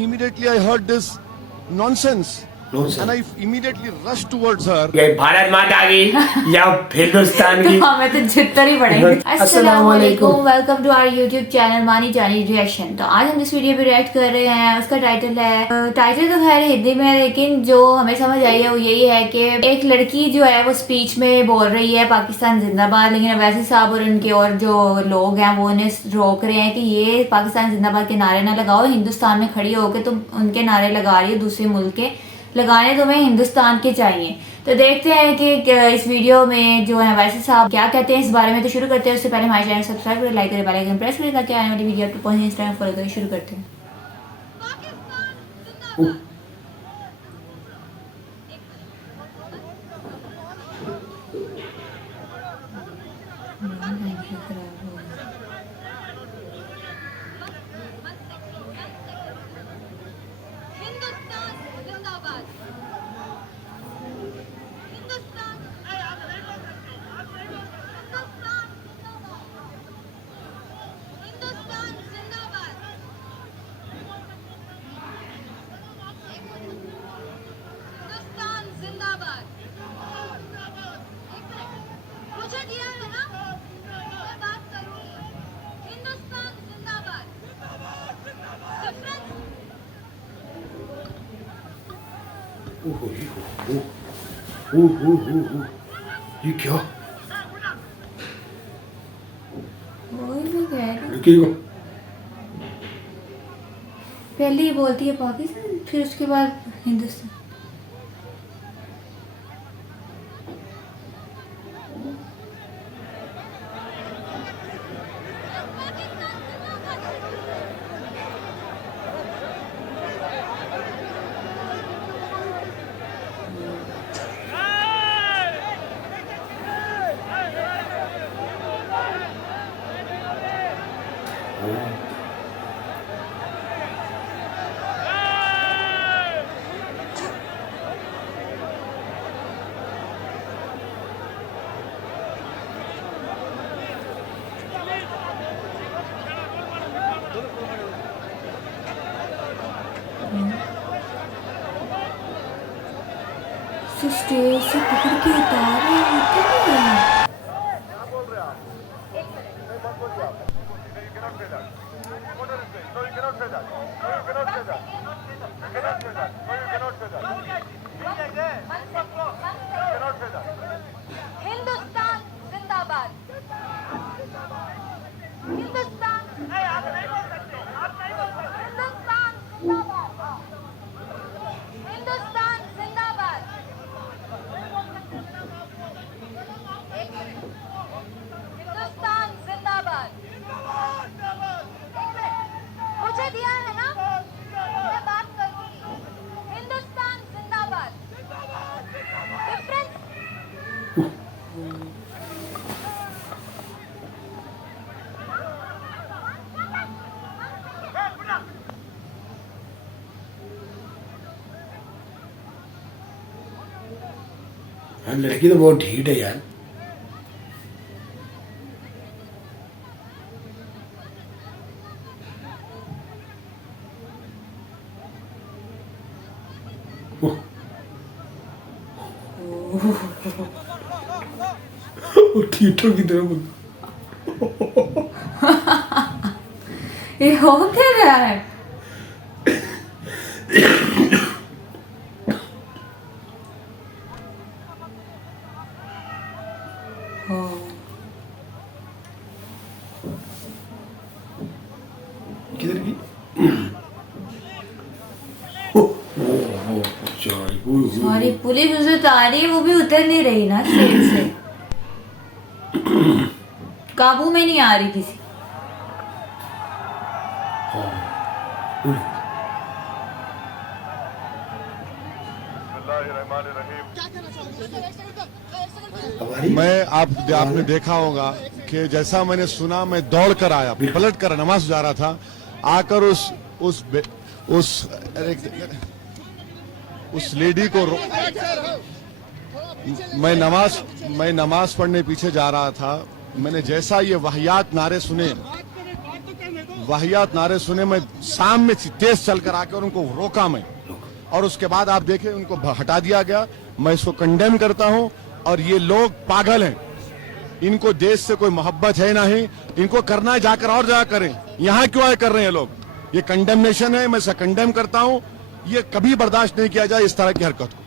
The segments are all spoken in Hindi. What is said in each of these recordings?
Immediately I heard this nonsense. And I immediately rushed towards her. ये भारत माता की या हिंदुस्तान की तो हमें तो जितना ही पड़ेंगे। अस्सलाम वालेकुम, welcome to our YouTube channel Mani Jani reaction. तो आज हम जिस वीडियो पे रिएक्ट कर रहे हैं उसका टाइटल है, टाइटल तो खैर हिंदी में है, लेकिन जो हमें समझ आई है वो यही है कि एक लड़की जो है वो स्पीच में बोल रही है पाकिस्तान जिंदाबाद, लेकिन अवैसी साहब और उनके और जो लोग हैं वो उन्हें रोक रहे हैं कि ये पाकिस्तान जिंदाबाद के नारे ना लगाओ, हिंदुस्तान में खड़ी होकर तुम उनके नारे लगा रही हो, दूसरे मुल्क के लगाने तुम्हें हिंदुस्तान के चाहिए। तो देखते हैं कि इस वीडियो में जो है वैसे साहब क्या कहते हैं इस बारे में। तो शुरू करते हैं, उससे पहले हमारे चैनल सब्सक्राइब करें, लाइक करें, बेल आइकन प्रेस करें ताकि आने वाली वीडियो आपको पहुंचे। इंस्टाग्राम फॉलो करें। शुरू करते हैं। ये क्या पहले ही बोलती है पाकिस्तान, फिर उसके बाद हिंदुस्तान। स्टेज से पकड़ के उतार रहे होते हैं। हिंदुस्तान जिंदाबाद, हिंदुस्तान, आप नहीं बोल सकते, आप नहीं बोल सकते। हिंदुस्तान जिंदाबाद, हिंदुस्तान जिंदाबाद। हिंदुस्तान जिंदाबाद। मुझे दिया है ना, मैं बात करूंगी। हिंदुस्तान जिंदाबाद। डिफरेंस लड़की तो बहुत ढीठ है यार। ढीठों की तरह ये हो क्या रहा है? किधर की सॉरी, पुलिस उसे उतार रही है, वो भी उतर नहीं रही ना स्टेज से, काबू में नहीं आ रही किसी। मैं आपने देखा होगा कि जैसा मैंने सुना, मैं दौड़ कर आया, पलट कर नमाज जा रहा था, आकर उस लेडी को मैं नमाज पढ़ने पीछे जा रहा था। मैंने जैसा ये वाहियात नारे सुने, वाहियात नारे सुने, मैं शाम में तेज चलकर आके और उनको रोका मैं, और उसके बाद आप देखें उनको हटा दिया गया। मैं इसको कंडेम करता हूं, और ये लोग पागल हैं, इनको देश से कोई मोहब्बत है नहीं, इनको करना है जाकर और जगह करें, यहाँ क्यों आए कर रहे हैं लोग। ये कंडेमनेशन है, मैं इसे कंडेम करता हूं। ये कभी बर्दाश्त नहीं किया जाए इस तरह की हरकत को।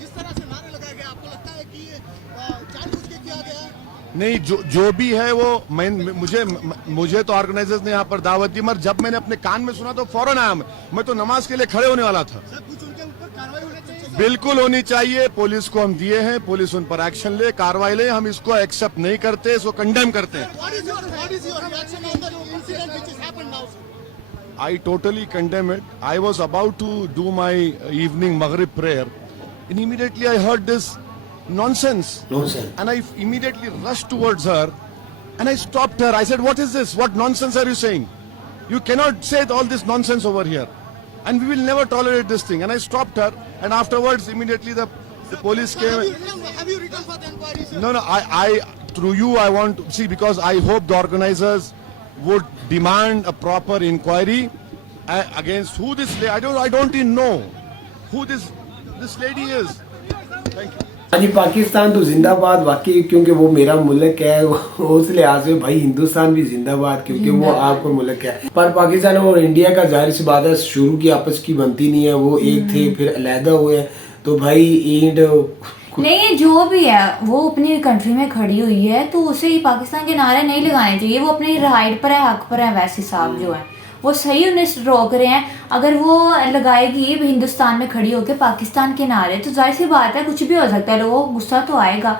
जिस तरह से नारे लगाए गए, आपको लगता है कि ये जानबूझ के किया गया है? नहीं, जो भी है वो मुझे तो ऑर्गेनाइजर्स ने यहाँ पर दावत दी, मगर जब मैंने अपने कान में सुना तो फौरन आया मैं तो नमाज के लिए खड़े होने वाला था। सर, कुछ उनके ऊपर कार्रवाई होनी चाहिए। बिल्कुल होनी चाहिए, पुलिस को हम दिए हैं, पुलिस उन पर एक्शन ले, कार्रवाई ले। हम इसको एक्सेप्ट नहीं करते, इसको कंडेम करते हैं। What is your reaction on the incident which has happened now, sir? I totally condemn it. I was about to do my evening Maghrib prayer, and immediately I heard this nonsense. Nonsense. And I immediately rushed towards her, and I stopped her. I said, "What is this? What nonsense are you saying? You cannot say all this nonsense over here, and we will never tolerate this thing." And I stopped her, and afterwards, immediately the police Sir, came. have you written for the inquiry, sir? No, I through you, I want to see, because I hope the organizers would demand a proper inquiry against who this lady. I don't even know who this lady is. Thank you. हाँ जी, पाकिस्तान तो जिंदाबाद वाकई, क्योंकि वो मेरा मुल्क है। उस लिहाज से भाई हिंदुस्तान भी जिंदाबाद, क्योंकि वो आपका मुल्क है। पर पाकिस्तान और इंडिया का जाहिर सी बात है शुरू की आपस की बनती नहीं है, वो एक थे फिर अलहदा हुए हैं, तो भाई ईंट नहीं, जो भी है वो अपनी कंट्री में खड़ी हुई है, तो उसे ही पाकिस्तान के नारे नहीं लगाने चाहिए। वो अपनी राइट पर है, हक पर है। वैसे साहब जो है वो सही उन्हें रोक रहे हैं। अगर वो लगाएगी हिंदुस्तान में खड़ी होकर पाकिस्तान के नारे, तो जाहिर सी बात है कुछ भी हो सकता है, लोगों को गुस्सा तो आएगा।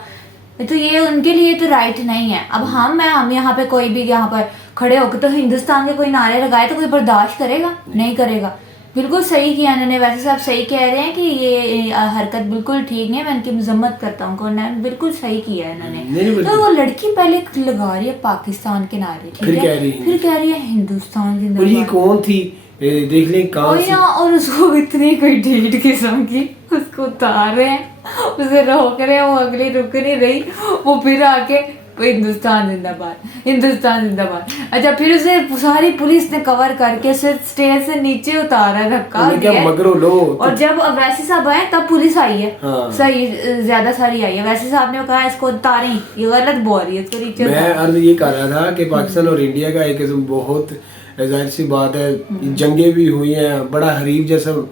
तो ये उनके लिए तो राइट नहीं है। अब हम यहाँ पे कोई भी यहाँ पर खड़े होकर तो हिंदुस्तान के कोई नारे लगाए तो कोई बर्दाश्त करेगा? नहीं करेगा। बिल्कुल सही किया इन्होंने। वैसे सब सही कह रहे हैं कि ये हरकत बिल्कुल ठीक नहीं है, मैं इनकी मजम्मत करता हूँ। बिल्कुल सही किया इन्होंने। तो वो लड़की पहले लगा रही है पाकिस्तान के नारे, ठीक है, फिर कह रही है हिंदुस्तान जिंदाबाद। ये कौन थी देख लें कहाँ से? और उसको इतनी कोई ढीठ किस्म की उसको उतार रहे हैं, उसे रोक रहे हैं, वो अगली रुक नहीं रही, वो फिर आके हिंदुस्तान जिंदाबाद, हिंदुस्तान जिंदाबाद। अच्छा, फिर उसे सारी पुलिस ने कवर करके उसे स्टेज से नीचे उतारा, धक्का दिया। मगरो लो। और जब वैसी साहब आए तब पुलिस आई है। हाँ। सही, ज्यादा सारी आई है। वैसे साहब ने कहा इसको उतारें, ये गलत बोल रही है, इसको नीचे। मैं अर्ज ये कह रहा था कि पाकिस्तान और इंडिया का एक बहुत जाहिर सी बात है, जंगें भी हुई हैं, बड़ा हरीफ जैसा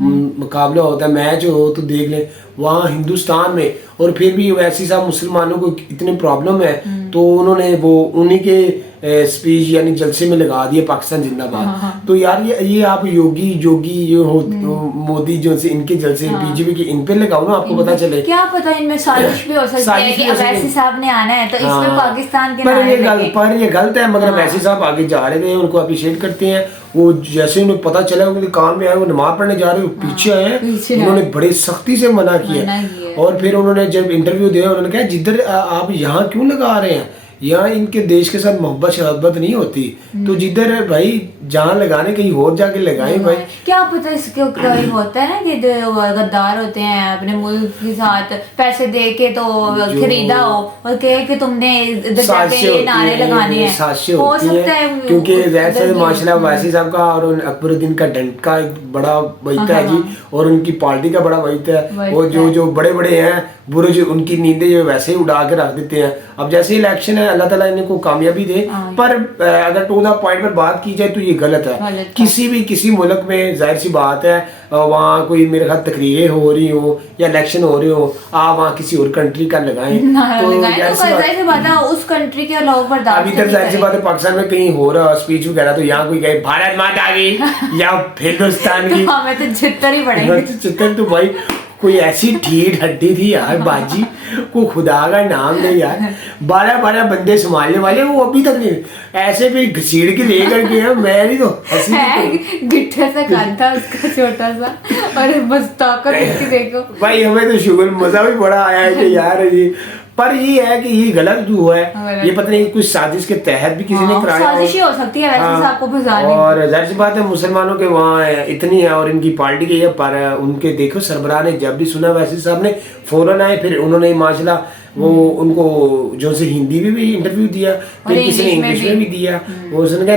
मुकाबला होता है, मैच हो तो देख लें वहाँ हिंदुस्तान में। और फिर भी वैसी साहब मुसलमानों को इतने प्रॉब्लम है, तो उन्होंने वो उन्हीं के स्पीच यानी जलसे में लगा दिया पाकिस्तान जिंदाबाद। तो यार ये आप योगी ये हो मोदी जो से इनके जलसे बीजेपी के इन पे लगाओ ना, आपको पता चले। क्या पता इनमें साजिश भी हो सकती है कि अवैसी साहब ने आना है तो इसमें पाकिस्तान के नारे लगे। पर ये गलत है। मगर अवैसी साहब आगे जा रहे थे, उनको अप्रिशिएट करते हैं। वो जैसे उन्हें पता चला उनके काम में आए, वो नमाज पढ़ने जा रहे, पीछे आए, उन्होंने बड़े सख्ती से मना किया। और फिर उन्होंने जब इंटरव्यू दिया, उन्होंने कहा जिधर आप यहाँ क्यों लगा रहे हैं, यहाँ इनके देश के साथ मोहब्बत शराबत नहीं होती, तो जिधर भाई जहाँ लगाने कहीं और जाके लगाएं भाई। क्या पता इसके कहीं होता है ना कि गद्दार होते हैं, अपने मुल्क के साथ पैसे दे के तो खरीदा हो और कहे कि तुमने इधर जाके नारे लगाने हैं, हो सकता है। क्योंकि वैसे माशाल्लाह वैसी साहब का और अकबरुद्दीन का डंका एक बड़ा वहीता है जी, और उनकी पार्टी का बड़ा वहीता है। वो जो बड़े बड़े हैं बुरुज, उनकी नींदें जो वैसे ही उड़ा के रख देते हैं। अब जैसे इलेक्शन है, अल्लाह ताला इनको कामयाबी दे। पर अगर टू द पॉइंट पर बात की जाए तो ये गलत है। किसी मुल्क में जाहिर सी बात है वहाँ कोई मेरे ख्याल तकरीरें हो रही हो या इलेक्शन हो रहे हो, आप वहाँ किसी और कंट्री का लगाएं तो जाहिर सी बात है उस कंट्री के लोग बर्दाश्त। अभी तक जाहिर सी बात है पाकिस्तान में कहीं हो रहा स्पीच वगैरह, तो यहाँ कोई कहे भारत माता की या हिंदुस्तान की, हमें तो चित्तर ही पड़ेंगे। चित्तर तो भाई कोई ऐसी ढीठ हड्डी थी यार बाजी को, खुदा का नाम ले यार। 12 बंदे संभालने वाले, वो अभी तक नहीं ऐसे भी घसीड़ के लेकर गए हैं। मेरी तो हंसी गिट्ठे से कान था उसका छोटा सा, और बस ताकत इसकी देखो भाई। हमें तो शुगर मजा भी बड़ा आया है कि यार ये, पर ये है कि ये गलत हुआ है। ये पता नहीं कुछ साजिश के तहत भी किसी ने कराया, साजिश ही हो सकती है वैसे आपको फंसाने। और जाहिर सी बात है मुसलमानों के वहाँ इतनी है और इनकी पार्टी की है। पर उनके देखो सरबराह ने जब भी सुना वैसे साहब ने फौरन आए, फिर उन्होंने माशाल्लाह वो उनको जो से हिंदी में भी इंटरव्यू दिया, फिर किसी ने इंग्लिश में भी दिया, वो उसने कहा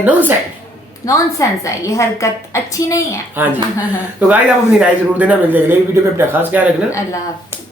नॉनसेंस है, ये हरकत अच्छी नहीं है। हाँ जी। तो गाइस आप अपनी राय जरूर देना, मिलते हैं अगले वीडियो में, अपना खास ख्याल रखना। अल्लाह हाफ़िज़।